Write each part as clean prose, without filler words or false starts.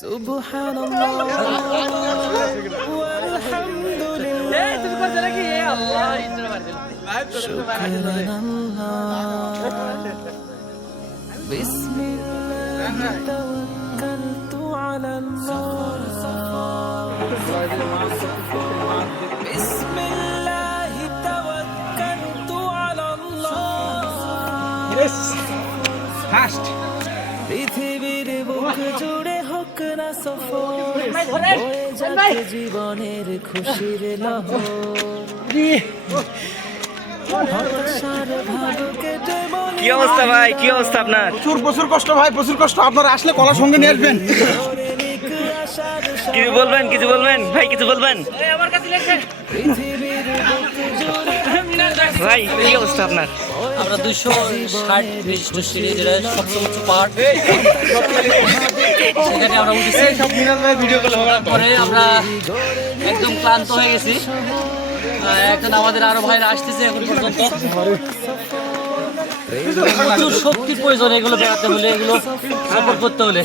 সুবহানাল্লাহ আলহামদুলিল্লাহ তুমি করতে নাকি আল্লাহ ইন্দ্র মারছিল বিসমিল্লাহ তাওয়াক্কালতু আলাল্লাহ বিসমিল্লাহ তাওয়াক্কালতু আলাল্লাহ ফাস্ট পৃথিবীর বুক জুড়ে হোক না সফর হয়ে যাক জীবনের খুশির লহর কি অবস্থা ভাই, কি অবস্থা আপনার? প্রচুর কষ্ট ভাই, প্রচুর কষ্ট। আপনারা আসলে কলা সঙ্গে নিয়ে আসবেন। কিছু বলবেন, কিছু বলবেন ভাই, কিছু বলবেন ভাই? কি অবস্থা আপনার? আমরা 260 বিশিষ্ট সিঁড়ি, যেটা সবচেয়ে উঁচু পাহাড়, সেখানে আমরা উঠেছি। পরে আমরা একদম ক্লান্ত হয়ে গেছি। এখন আমাদের আরো ভাইরা আসতেছে। এখন পর্যন্ত প্রচুর শক্তির প্রয়োজন এগুলো বেড়াতে হলে, এগুলো সাপোর্ট করতে হলে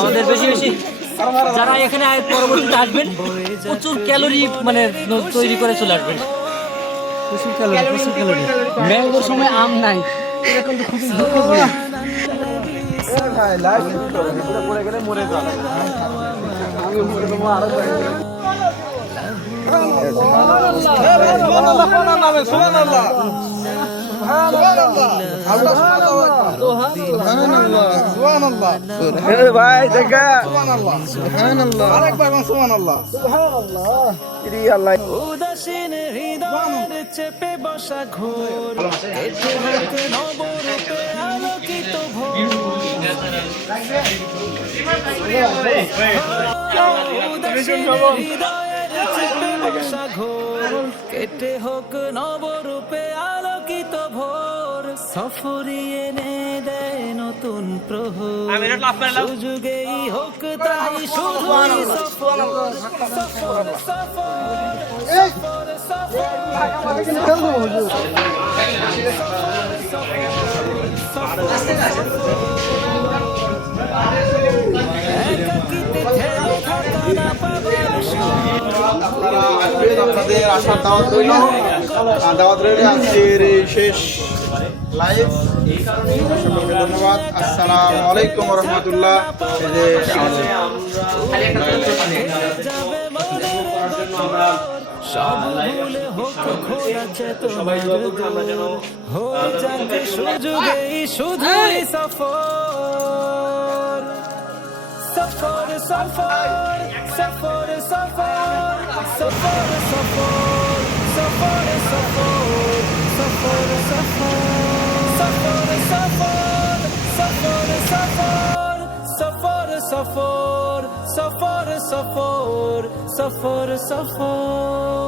আমাদের বেশি বেশি যারা এখানে পরবর্তীতে আসবেন প্রচুর ক্যালোরি মানে তৈরি করে চলে আসবেন। প্রচুর ক্যালোরি। ম্যাঙ্গোর সময় আম নাই, এরকম তো খুবই দুঃখজনক। ভাই দেখা উদাসীন হৃদয়ের চেপে বসা ঘোর কেটে হোক নবরূপে আলোকিত ভোর উদাসীন হৃদয়ের চেপে বসা ঘোর কেটে হোক নবরূপে আলোকিত ভোর সফরি এনে দেয় নতুন প্রহর সুযোগেই হোক তাই শুধুই সফর সফর সফর আপনাদের আসার দাওয়াত রইল। দাওয়াত রইল আজকের এই শেষ লাইভ। সকলকে ধন্যবাদ। আসসালামু আলাইকুম রহমতুল্লাহ। সব ভুলে হোক খোলা চেতনার দোর হয়ে যাক সুযোগেই শুধুই সফর সফর সফর সফর সফর সফর সফর সফর সফর সফর সফর সফর সফর সফর সফর সফর সফর সফর সফর